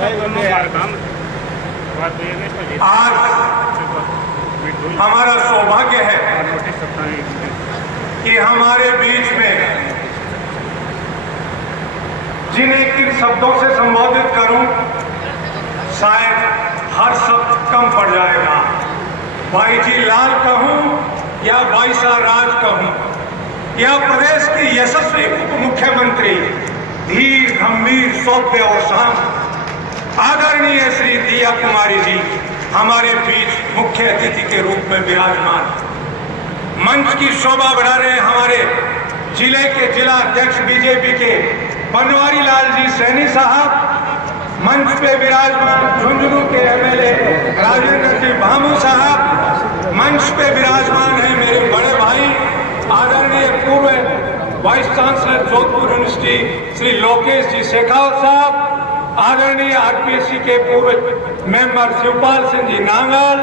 आज हमारा सौभाग्य है कि हमारे बीच में जिन्हें किन शब्दों से संबोधित करूं, शायद हर शब्द कम पड़ जाएगा। भाई जी लाल कहूं या भाई सा राज कहूं या प्रदेश की यशस्वी उप मुख्यमंत्री धीर गंभीर सौम्य और शांत आदरणीय श्री दिया कुमारी जी हमारे बीच मुख्य अतिथि के रूप में विराजमान, मंच की शोभा बढ़ा रहे हैं हमारे जिले के जिला अध्यक्ष बीजेपी के बनवारी लाल जी सैनी साहब, मंच पे विराजमान झुंझुनू के एमएलए राजेंद्र जी भामू साहब, मंच पे विराजमान है मेरे बड़े भाई आदरणीय पूर्व vice chancellor Jodhpur university Shri Lokesh ji Shekhawat sahab, आदरणीय आरपीएससी के पूर्व मेंबर शिवपाल सिंह जी नांगल,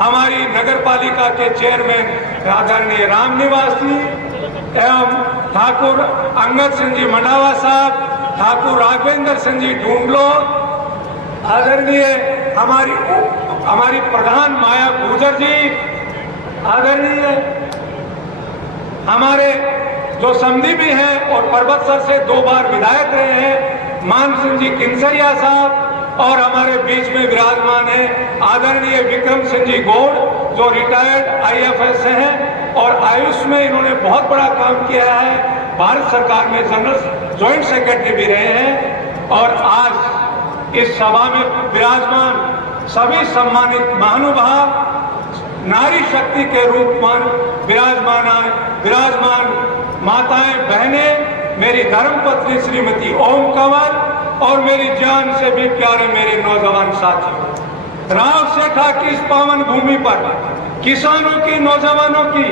हमारी नगर पालिका के चेयरमैन आदरणीय राम निवास जी एवं ठाकुर अंगद सिंह जी मंडावा साहब, ठाकुर राघवेंद्र सिंह जी ढूंढलो, आदरणीय हमारी प्रधान माया गुर्जर जी, आदरणीय हमारे जो समदीपी हैं और परबतसर से 2 बार विधायक रहे हैं मान सिंह जी किंसरिया साहब, और हमारे बीच में विराजमान है आदरणीय विक्रम सिंह जी गौड़ जो रिटायर्ड आईएफएस से हैं और आयुष में इन्होंने बहुत बड़ा काम किया है, भारत सरकार में जनरल जॉइंट सेक्रेटरी भी रहे हैं। और आज इस सभा में विराजमान सभी सम्मानित महानुभाव नारी शक्ति के रूप में विराजमान माताएं बहनें, मेरी धर्मपत्नी श्रीमती ओम कंवर और मेरी जान से भी प्यारे मेरे नौजवान साथी, राव सेठा की इस पावन भूमि पर किसानों की, नौजवानों की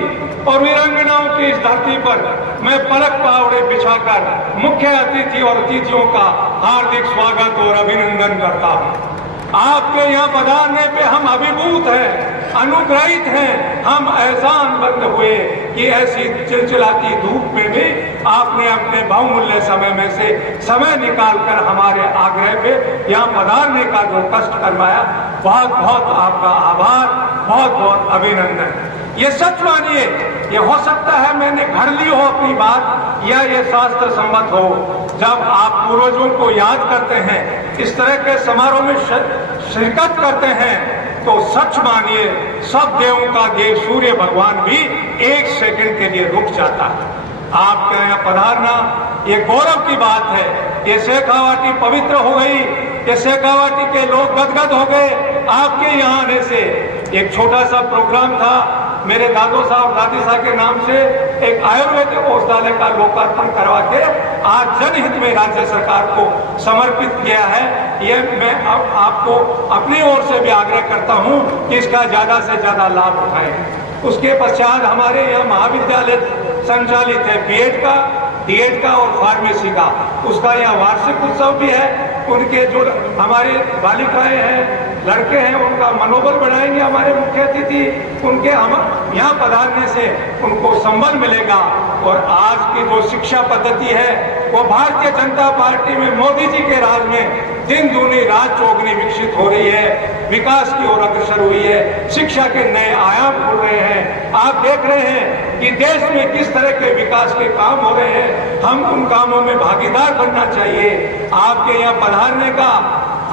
और वीरांगनाओं की इस धरती पर मैं पलक पावड़े बिछाकर मुख्य अतिथि और अतिथियों का हार्दिक स्वागत और अभिनंदन करता हूँ। आपके यहाँ पधारने पे हम अभिभूत हैं, अनुग्रहित हैं, हम एहसानमंद हुए कि ऐसी चिलचिलाती धूप में भी आपने अपने बहुमूल्य समय में से समय निकालकर हमारे आग्रह पे यहाँ पधारने का जो कष्ट करवाया, बहुत बहुत आपका आभार, बहुत बहुत अभिनंदन। ये सच मानिए, ये हो सकता है मैंने घर ली हो अपनी बात या ये शास्त्र सम्मत हो, जब आप पूर्वजों को याद करते हैं, इस तरह के समारोह में शिरकत करते हैं, तो सच मानिए सब देवों का देव सूर्य भगवान भी 1 सेकंड के लिए रुक जाता है। आपके यहाँ पधारना ये गौरव की बात है। ये शेखावाटी पवित्र हो गई, ये शेखावाटी के लोग गदगद हो गए आपके यहाँ आने से। एक छोटा सा प्रोग्राम था, मेरे दादो साहब दादी साहब के नाम से एक आयुर्वेदिक औषधालय का लोकार्पण करवा के आज जनहित में राज्य सरकार को समर्पित किया है। ये मैं आपको अपनी ओर से भी आग्रह करता हूं कि इसका ज्यादा से ज्यादा लाभ उठाएं। उसके पश्चात हमारे यहाँ महाविद्यालय संचालित है बीएड का और फार्मेसी का, उसका यहाँ वार्षिक उत्सव भी है। उनके जो हमारे बालिकाएं हैं, लड़के हैं, उनका मनोबल बढ़ाएंगे हमारे मुख्य अतिथि, उनके हम यहाँ पधारने से उनको संबल मिलेगा। और आज की जो शिक्षा पद्धति है वो भारतीय जनता पार्टी में मोदी जी के राज में दिन दूनी रात चौगनी विकसित हो रही है, विकास की ओर अग्रसर हुई है, शिक्षा के नए आयाम खुल रहे हैं। आप देख रहे हैं कि देश में किस तरह के विकास के काम हो रहे हैं, हम उन कामों में भागीदार बनना चाहिए। आपके यहाँ पधारने का,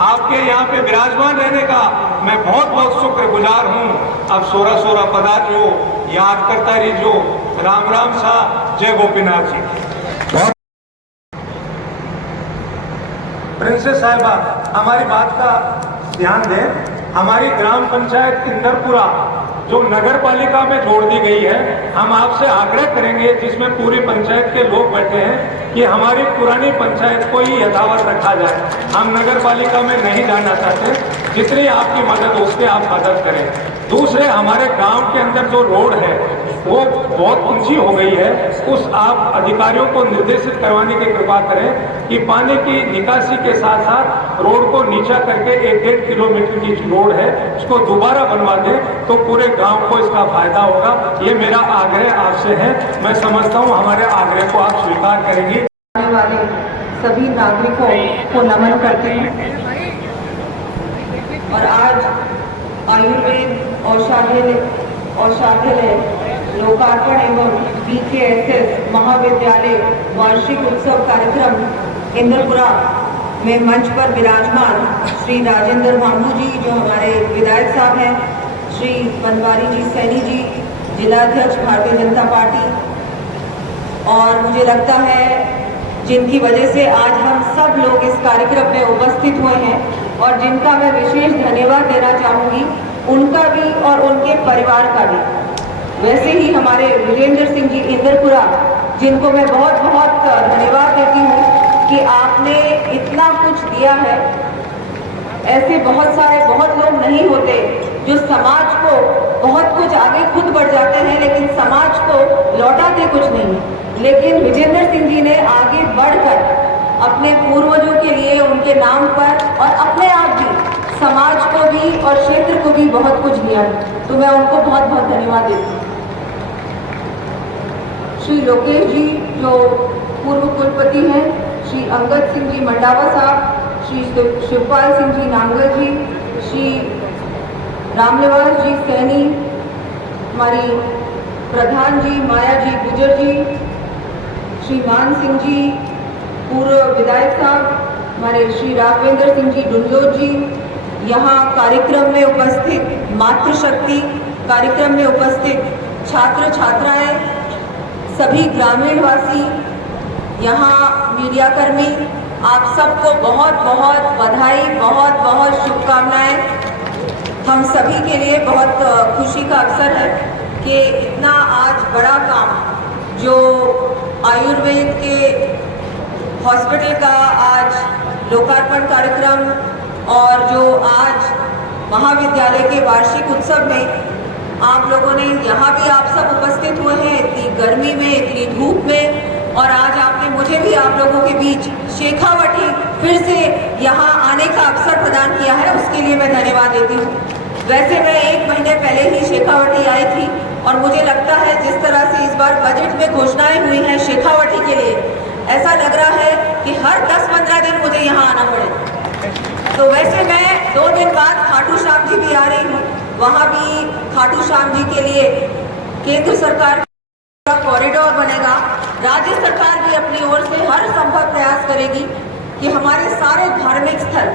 आपके यहाँ पे विराजमान रहने का मैं बहुत बहुत शुक्रगुजार हूँ। अब 16 पधारियो, याद करता रहियो। राम राम सा, जय गोपीनाथ जी। प्रिंसेस साहिबा, हमारी बात का ध्यान दें। हमारी ग्राम पंचायत इंदरपुरा जो नगर पालिका में जोड़ दी गई है, हम आपसे आग्रह करेंगे, जिसमें पूरी पंचायत के लोग बैठे हैं, कि हमारी पुरानी पंचायत को ही यथावत रखा जाए। हम नगर पालिका में नहीं जाना चाहते, जितनी आपकी मदद हो उससे आप मदद करें। दूसरे, हमारे गांव के अंदर जो रोड है वो बहुत ऊंची हो गई है, उस आप अधिकारियों को निर्देशित करवाने की कृपा करें कि पानी की निकासी के साथ साथ रोड को नीचा करके 1-1.5 किलोमीटर की रोड है उसको दोबारा बनवा दें, तो पूरे गांव को इसका फायदा होगा। ये मेरा आग्रह आपसे है। मैं समझता हूँ हमारे आग्रह को आप स्वीकार करेंगे। आने वाले सभी नागरिकों को नमन करते हैं। और आज आयुर्वेद औषधालय लोकार्पण एवं BKSS महाविद्यालय वार्षिक उत्सव कार्यक्रम इंदरपुरा में मंच पर विराजमान श्री राजेंद्र भांगू जी, जो हमारे विधायक साहब हैं, श्री बनवारी जी सैनी जी, जिलाध्यक्ष भारतीय जनता पार्टी, और मुझे लगता है जिनकी वजह से आज हम सब लोग इस कार्यक्रम में उपस्थित हुए हैं और जिनका मैं विशेष धन्यवाद देना चाहूँगी, उनका भी और उनके परिवार का भी। वैसे ही हमारे विजेंद्र सिंह जी इंदरपुरा, जिनको मैं बहुत बहुत धन्यवाद देती हूँ कि आपने इतना कुछ दिया है। ऐसे बहुत लोग नहीं होते जो समाज को बहुत कुछ आगे खुद बढ़ जाते हैं लेकिन समाज को लौटाते कुछ नहीं। लेकिन विजेंद्र सिंह जी ने आगे बढ़कर अपने पूर्वजों के लिए, उनके नाम पर और अपने आप भी समाज को भी और क्षेत्र को भी बहुत कुछ दिया है, तो मैं उनको बहुत बहुत धन्यवाद देती हूँ। श्री लोकेश जी जो पूर्व कुलपति हैं, श्री अंगद सिंह जी मंडावा साहब, श्री शिवपाल सिंह जी नांगल जी, श्री रामनिवास जी सैनी, हमारी प्रधान जी माया जी गुजर जी, श्री मान सिंह जी पूर्व विधायक साहब, हमारे श्री राघवेंद्र सिंह जी डुंजोर जी, यहाँ कार्यक्रम में उपस्थित मातृशक्ति, कार्यक्रम में उपस्थित छात्र छात्राएं, सभी ग्रामीण वासी, यहाँ मीडिया कर्मी, आप सबको बहुत बहुत बधाई, बहुत बहुत शुभकामनाएं। हम सभी के लिए बहुत खुशी का अवसर है कि इतना आज बड़ा काम जो आयुर्वेद के हॉस्पिटल का आज लोकार्पण कार्यक्रम और जो आज महाविद्यालय के वार्षिक उत्सव में आप लोगों ने, यहाँ भी आप सब उपस्थित हुए हैं इतनी गर्मी में, इतनी धूप में, और आज आपने मुझे भी आप लोगों के बीच शेखावटी फिर से यहाँ आने का अवसर प्रदान किया है, उसके लिए मैं धन्यवाद देती हूँ। वैसे मैं 1 महीने पहले ही शेखावटी आई थी और मुझे लगता है जिस तरह से इस बार बजट में घोषणाएं हुई हैं शेखावटी के लिए, ऐसा लग रहा है कि हर 10-15 दिन मुझे यहाँ आना पड़े। तो वैसे मैं 2 दिन बाद खाटू श्याम जी भी आ रही हूँ, वहाँ भी खाटू श्याम जी के लिए केंद्र सरकार का कॉरिडोर बनेगा। राज्य सरकार भी अपनी ओर से हर संभव प्रयास करेगी कि हमारे सारे धार्मिक स्थल,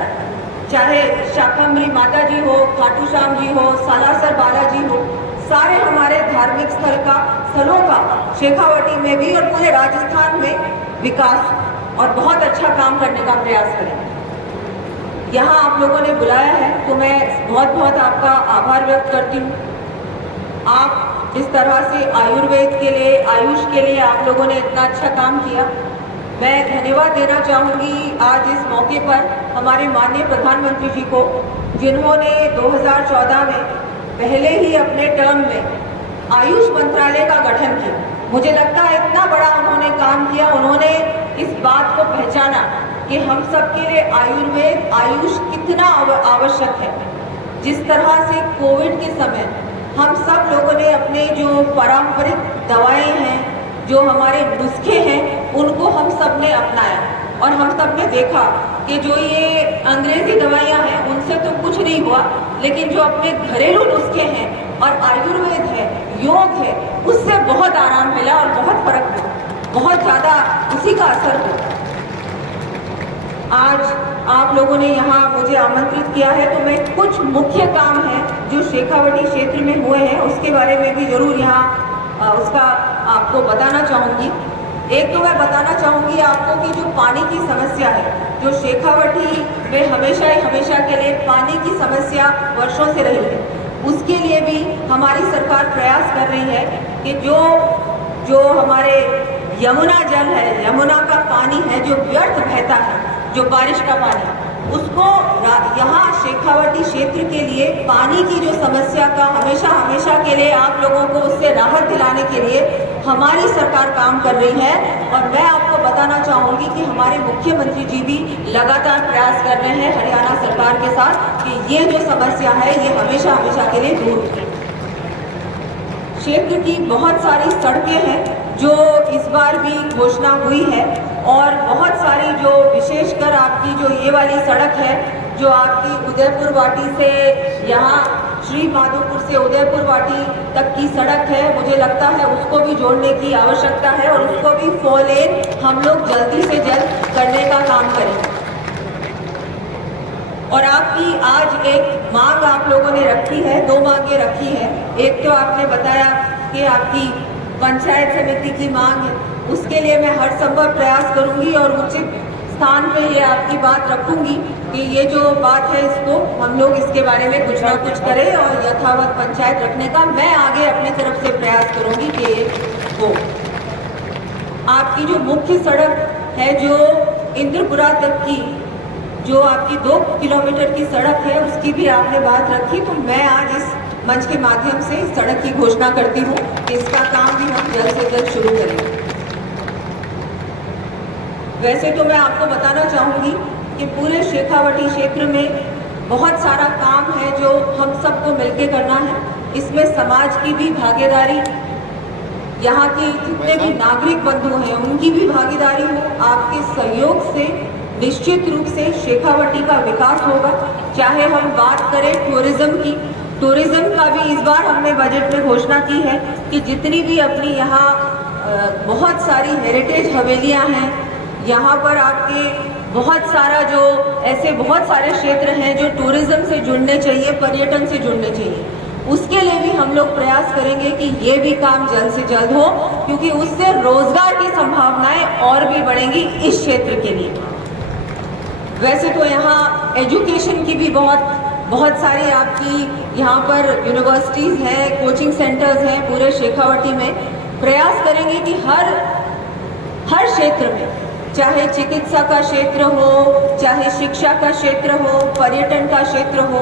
चाहे शाकंभरी माता जी हो, खाटू श्याम जी हो, सालासर बालाजी हो, सारे हमारे धार्मिक स्थलों का शेखावटी में भी और पूरे राजस्थान में विकास और बहुत अच्छा काम करने का प्रयास करें। यहाँ आप लोगों ने बुलाया है तो मैं बहुत बहुत आपका आभार व्यक्त करती हूँ। आप जिस तरह से आयुर्वेद के लिए, आयुष के लिए आप लोगों ने इतना अच्छा काम किया, मैं धन्यवाद देना चाहूँगी आज इस मौके पर हमारे माननीय प्रधानमंत्री जी को, जिन्होंने 2014 में पहले ही अपने टर्म में आयुष मंत्रालय का गठन किया। मुझे लगता है इतना बड़ा उन्होंने काम किया, उन्होंने इस बात को पहचाना कि हम सब के लिए आयुर्वेद, आयुष कितना आवश्यक है। जिस तरह से कोविड के समय हम सब लोगों ने अपने जो पारंपरिक दवाएं हैं, जो हमारे नुस्खे हैं, उनको हम सब ने अपनाया और हम सब ने देखा कि जो ये अंग्रेजी दवाइयाँ हैं उनसे तो कुछ नहीं हुआ, लेकिन जो अपने घरेलू नुस्खे हैं और आयुर्वेद है, योग है, उससे बहुत आराम मिला और बहुत फर्क हुआ, बहुत ज़्यादा उसी का असर हुआ। आज आप लोगों ने यहाँ मुझे आमंत्रित किया है तो मैं कुछ मुख्य काम हैं जो शेखावटी क्षेत्र में हुए हैं उसके बारे में भी जरूर यहाँ उसका आपको बताना चाहूँगी। एक तो मैं बताना चाहूँगी आपको कि जो पानी की समस्या है, जो शेखावटी में हमेशा के लिए पानी की समस्या वर्षों से रही है, उसके लिए भी हमारी सरकार प्रयास कर रही है कि जो हमारे यमुना जल है, यमुना का पानी है जो व्यर्थ बहता है, जो बारिश का पानी, उसको यहाँ शेखावटी क्षेत्र के लिए पानी की जो समस्या का हमेशा के लिए आप लोगों को उससे राहत दिलाने के लिए हमारी सरकार काम कर रही है। और मैं आपको बताना चाहूँगी कि हमारे मुख्यमंत्री जी भी लगातार प्रयास कर रहे हैं हरियाणा सरकार के साथ कि ये जो समस्या है ये हमेशा के लिए दूर हो। क्षेत्र की बहुत सारी सड़कें हैं जो इस बार भी घोषणा हुई है। और बहुत सारी जो विशेषकर आपकी जो ये वाली सड़क है, जो आपकी उदयपुर वाटी से यहाँ श्री माधोपुर से उदयपुर वाटी तक की सड़क है, मुझे लगता है उसको भी जोड़ने की आवश्यकता है और उसको भी 4 लेन हम लोग जल्दी से जल्द करने का काम करेंगे। और आपकी आज एक मांग आप लोगों ने रखी है, 2 मांगे रखी है। एक तो आपने बताया कि आपकी पंचायत समिति की मांग है, उसके लिए मैं हर संभव प्रयास करूंगी और उचित स्थान पे ये आपकी बात रखूंगी कि ये जो बात है इसको हम लोग इसके बारे में कुछ ना कुछ करें और यथावत पंचायत रखने का मैं आगे अपने तरफ से प्रयास करूंगी कि ये हो। आपकी जो मुख्य सड़क है, जो इंद्रपुरा तक की जो आपकी 2 किलोमीटर की सड़क है, उसकी भी आपने बात रखी, तो मैं आज इस मंच के माध्यम से इस सड़क की घोषणा करती हूँ कि इसका काम भी हम जल्द से जल्द शुरू करेंगे। वैसे तो मैं आपको बताना चाहूँगी कि पूरे शेखावटी क्षेत्र में बहुत सारा काम है जो हम सबको मिलके करना है। इसमें समाज की भी भागीदारी, यहाँ के जितने भी नागरिक बंधु हैं उनकी भी भागीदारी हो। आपके सहयोग से निश्चित रूप से शेखावटी का विकास होगा। चाहे हम बात करें टूरिज्म की, टूरिज्म का भी इस बार हमने बजट में घोषणा की है कि जितनी भी अपनी यहाँ बहुत सारी हेरिटेज हवेलियाँ हैं, यहाँ पर आपके बहुत सारा जो ऐसे बहुत सारे क्षेत्र हैं जो टूरिज्म से जुड़ने चाहिए, पर्यटन से जुड़ने चाहिए, उसके लिए भी हम लोग प्रयास करेंगे कि ये भी काम जल्द से जल्द हो, क्योंकि उससे रोजगार की संभावनाएं और भी बढ़ेंगी इस क्षेत्र के लिए। वैसे तो यहाँ एजुकेशन की भी बहुत सारी आपकी यहाँ पर यूनिवर्सिटीज़ हैं, कोचिंग सेंटर्स हैं पूरे शेखावटी में। प्रयास करेंगे कि हर क्षेत्र में, चाहे चिकित्सा का क्षेत्र हो, चाहे शिक्षा का क्षेत्र हो, पर्यटन का क्षेत्र हो,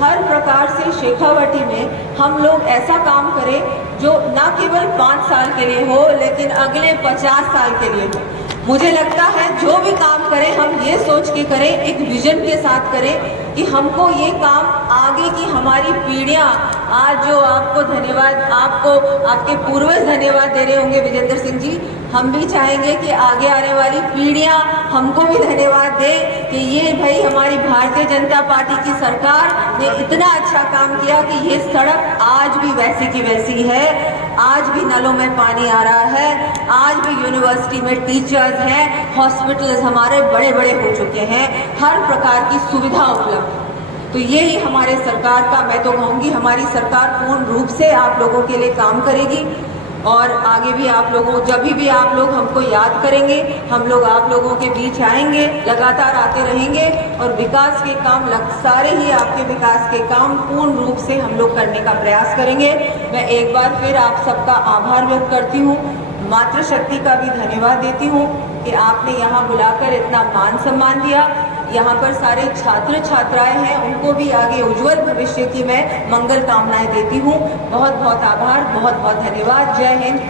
हर प्रकार से शेखावटी में हम लोग ऐसा काम करें जो ना केवल 5 साल के लिए हो, लेकिन अगले 50 साल के लिए हो। मुझे लगता है जो भी काम करें हम ये सोच के करें, एक विजन के साथ करें कि हमको ये काम आगे की हमारी पीढ़ियां, आज जो आपको धन्यवाद, आपको आपके पूर्वज धन्यवाद दे रहे होंगे विजेंद्र सिंह जी, हम भी चाहेंगे कि आगे आने वाली पीढ़ियां हमको भी धन्यवाद दें कि ये भाई हमारी भारतीय जनता पार्टी की सरकार ने इतना अच्छा काम किया कि ये सड़क आज भी वैसी की वैसी है, आज भी नलों में पानी आ रहा है, आज भी यूनिवर्सिटी में टीचर्स हैं, हॉस्पिटल्स हमारे बड़े बड़े हो चुके हैं, हर प्रकार की सुविधा उपलब्ध। तो यही हमारे सरकार का, मैं तो कहूँगी हमारी सरकार पूर्ण रूप से आप लोगों के लिए काम करेगी और आगे भी आप लोगों, जब भी आप लोग हमको याद करेंगे, हम लोग आप लोगों के बीच आएंगे, लगातार आते रहेंगे और विकास के काम, सारे ही आपके विकास के काम पूर्ण रूप से हम लोग करने का प्रयास करेंगे। मैं एक बार फिर आप सबका आभार व्यक्त करती हूँ, मातृशक्ति का भी धन्यवाद देती हूँ कि आपने यहाँ बुलाकर इतना मान सम्मान दिया। यहाँ पर सारे छात्र छात्राएं हैं, उनको भी आगे उज्जवल भविष्य की मैं मंगल कामनाएं देती हूँ। बहुत बहुत आभार, बहुत बहुत धन्यवाद। जय हिंद।